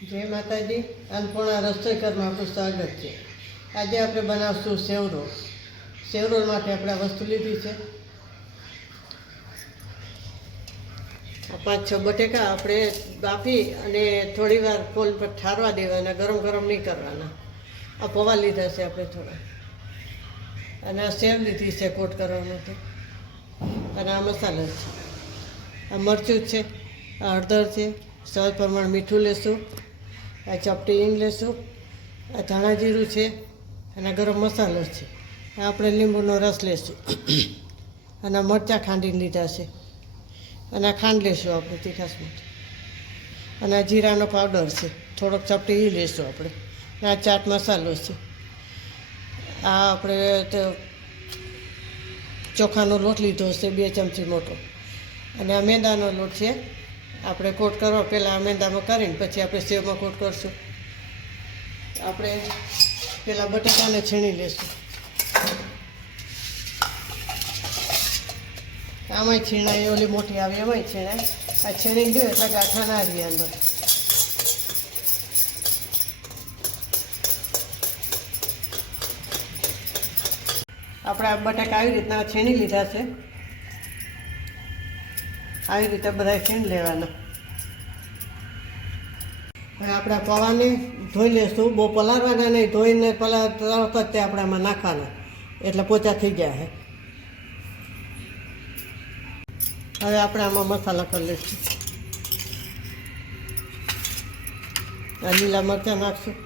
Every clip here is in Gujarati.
જય માતાજી. અન્નપૂર્ણા રસોઈ ઘરમાં આપણું સ્વાગત છે. આજે આપણે બનાવશું સેવરોલ. સેવરોલ માટે આપણે આ વસ્તુ લીધી છે. 5-6 બટેકા આપણે બાફી અને થોડી વાર કોલ પર ઠારવા દેવાના, ગરમ ગરમ નહીં કરવાના. આ પૌવા લીધા છે આપણે થોડા, અને આ સેવ લીધી છે કોટ કરવા માટે, અને આ મસાલા છે, આ મરચું છે, આ હળદર છે, સ્વાદ પ્રમાણે મીઠું લેશું, આ ચપટી હિંગ લેશું, આ ધાણા જીરું છે, અને ગરમ મસાલો છે. આ આપણે લીંબુનો રસ લેશું, અને મરચાં ખાંડીને લીધા છે, અને આ ખાંડ લેશું આપણે તીખાસ માટે, અને આ જીરાનો પાવડર છે, થોડોક ચપટી એ લેશું આપણે. આ ચાટ મસાલો છે. આ આપણે ચોખાનો લોટ લીધો છે 2 ચમચી મોટો, અને આ મેંદાનો લોટ છે. આપણે કોટ કરવા પહેલાં મેંદામાં કરીને પછી આપણે સેવમાં કોટ કરશું. આપણે પહેલાં બટાકાને છીણી લઈશું. આમાંય છીણાય, ઓલી મોટી આવી એમાંય છીણાય. આ છીણી ગયું એટલે ગાંઠા ના રહીએ અંદર. આપણે આ બટાકા આવી રીતના છીણી લીધા છે. આવી રીતે બધા છીણી લેવાના. હવે આપણે પૌવાને ધોઈ લઈશું. બહુ પલાળવાના નહીં, ધોઈને તરત જ તે આપણે આમાં નાખવાના, એટલે પોચા થઈ ગયા છે. હવે આપણે આમાં મસાલા કરી લઈશું. આ લીલા મરચાં નાખશું,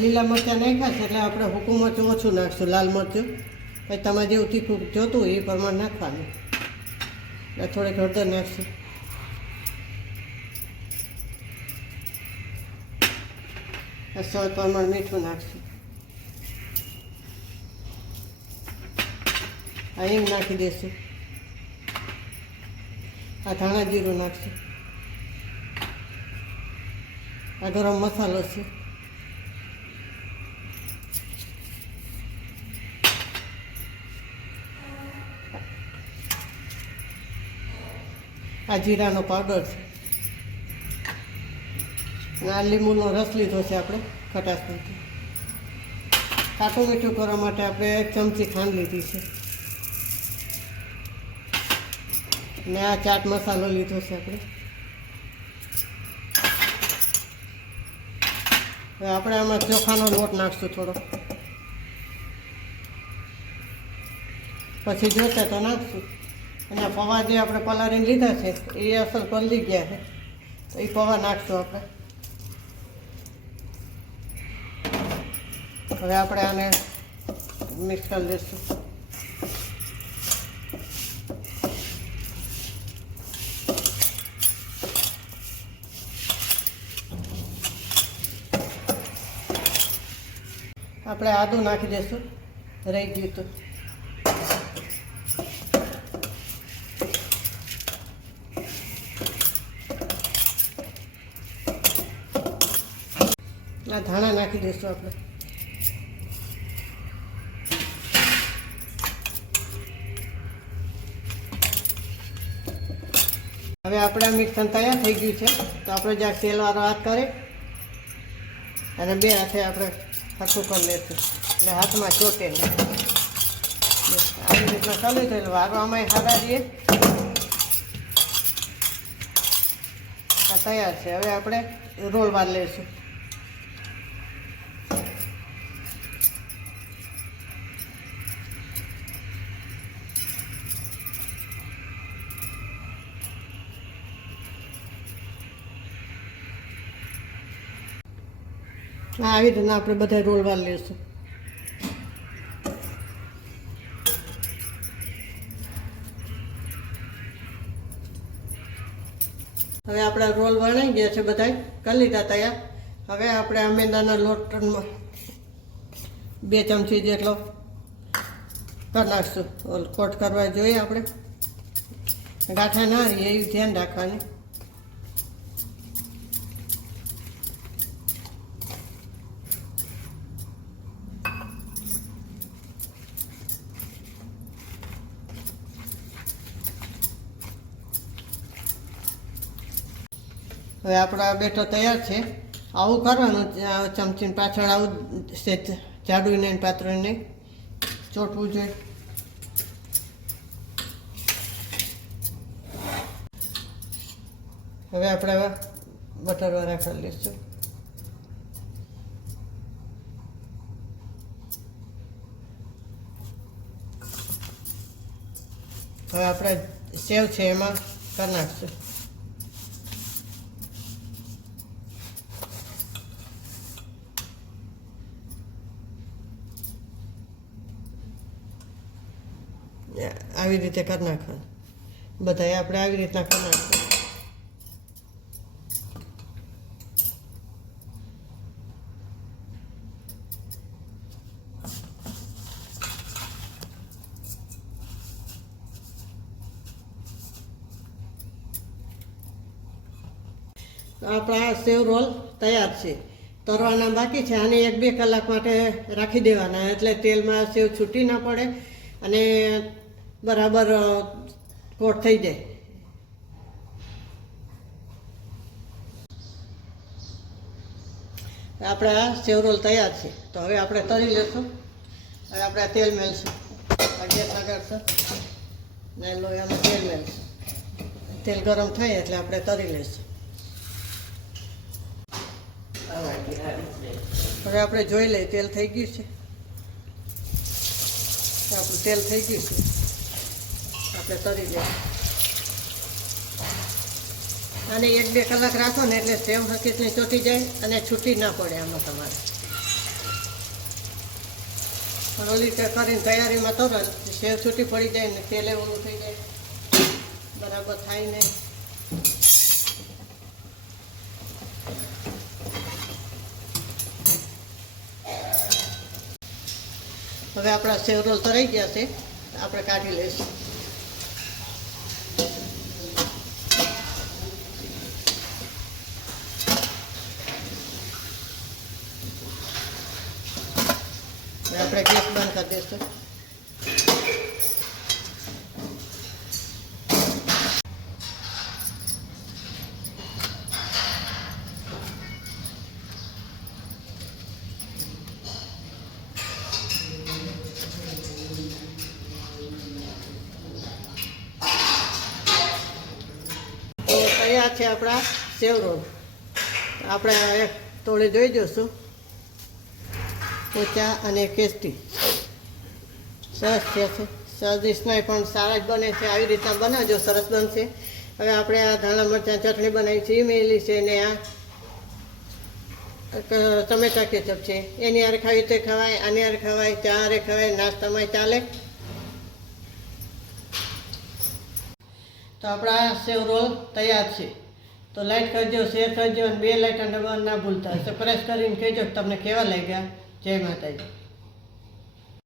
લીલા મરચાં નાખ્યા છે એટલે આપણે હુકુમ મરચું ઓછું નાખશું, લાલ મરચું. પછી તમારે જેવું તીખું જોતું હોય એ પ્રમાણે નાખવાનું. એટલે થોડીક હળદર નાખશું, સ્વાદ પ્રમાણે મીઠું નાખશું, આ હિંગ નાખી દઈશું, આ ધાણા જીરું નાખશું, આ ગરમ મસાલો છે, આ જીરાનો પાવડર છે, આ લીંબુનો રસ લીધો છે આપણે ખટાશ માટે. ખાટું મીઠું કરવા માટે આપણે 1 ચમચી ખાંડ લીધી છે, ને આ ચાટ મસાલો લીધો છે આપણે. હવે આપણે આમાં ચોખાનો લોટ નાખશું થોડો, પછી જોશે તો નાખશું. અને પૌવા જે આપણે પલાળીને લીધા છે એ અસલ પલળી ગયા છે, તો એ પૌવા નાખશું આપણે. હવે આપણે આને મિક્સ કરી લઈશું. આપણે આદું નાખી દઈશું, રહી ગયું તો. આ ધાણા નાખી દઈશું આપણે. હવે આપણે મિક્સર તૈયાર થઈ ગયું છે, તો આપણે જ્યાં તેલવાળો હાથ કરે અને 2 હાથે આપણે હરખું કરી લઈશું, એટલે હાથમાં ચોટે નહીં. આવી રીતના ચાલી થયેલું વારો આમાં હારા દઈએ. આ તૈયાર છે. હવે આપણે રોલ વાર લઈશું. આવી રીતના આપણે બધા રોલ વાર લઈશું. હવે આપણા રોલ વણાઈ ગયા છે, બધા કરી લીધા તૈયાર. હવે આપણે આ મેંદાના લોટમાં 2 ચમચી જેટલો કરી નાખશું. કોટ કરવા જોઈએ આપણે, ગાંઠા ના રહીએ એવું ધ્યાન રાખવાની. હવે આપણો બેટર તૈયાર છે. આવું કરવાનું, ચમચીની પાછળ આવું જાડું નહીં પાતળું નહીં ચોટવું જોઈએ. હવે આપણે બટરવાળા કરી લઈશું. હવે આપણે સેવ છે એમાં કરી નાખશું. આવી રીતે કરી નાખવાનું. બધાએ આપણે આવી રીતના કરી નાખશું. આપણા સેવ રોલ તૈયાર છે. તરવાના બાકી છે. આને 1-2 કલાક માટે રાખી દેવાના, એટલે તેલમાં સેવ છૂટી ના પડે અને બરાબર કોટ થઈ જાય. આપણા સેવ રોલ તૈયાર છે. તો હવે આપણે તળી લઈશું. હવે આપણે તેલ મેળશું. ગેસ લગાડશું ને લોહીમાં તેલ મેળશું. તેલ ગરમ થાય એટલે આપણે તળી લઈશું. હવે આપણે જોઈ લઈએ તેલ થઈ ગયું છે. આપણું તેલ થઈ ગયું છે. આપણે તળી લઈએ. આને 1-2 કલાક રાખો ને એટલે સેવ હકીકતની ચોટી જાય અને છૂટી ના પડે આમાં તમારે. પણ ઓલી કરીને તૈયારીમાં તો સેવ છૂટી પડી જાય ને તેલે ઓલું થઈ જાય, બરાબર થાય નહીં. હવે આપણા સેવ રોલ તળાઈ ગયા છે. આપણે કાઢી લઈશું. આપણે ગેસ બંધ કરી દઈશું. તૈયાર છે આપણા સેવ રોલ. આપણે એક તોડે જોઈ જોઈશું. પોચા અને ટેસ્ટી સરસ છે. સ્વાદિષ્ટમાં પણ સારા જ બને છે. આવી રીતના બનાવજો, સરસ બનશે. હવે આપણે આ ધાણા મરચાં ચટણી બનાવી છે, મેલી છે, ને આ ટમેટા કેચપ છે. એની હારે ખાવી તો ખવાય, આની હારે ખવાય, ચા હારે ખવાય, નાસ્તામાં ચાલે. તો આપણા સેવ રોલ તૈયાર છે. તો લાઈક કરજો, શેર કરજો અને 2 લાઇકન દબાવવાનું ના ભૂલતા. સબસ્ક્રાઈબ કરીને કહેજો કે તમને કેવા લાગ્યા. જય માતાજી.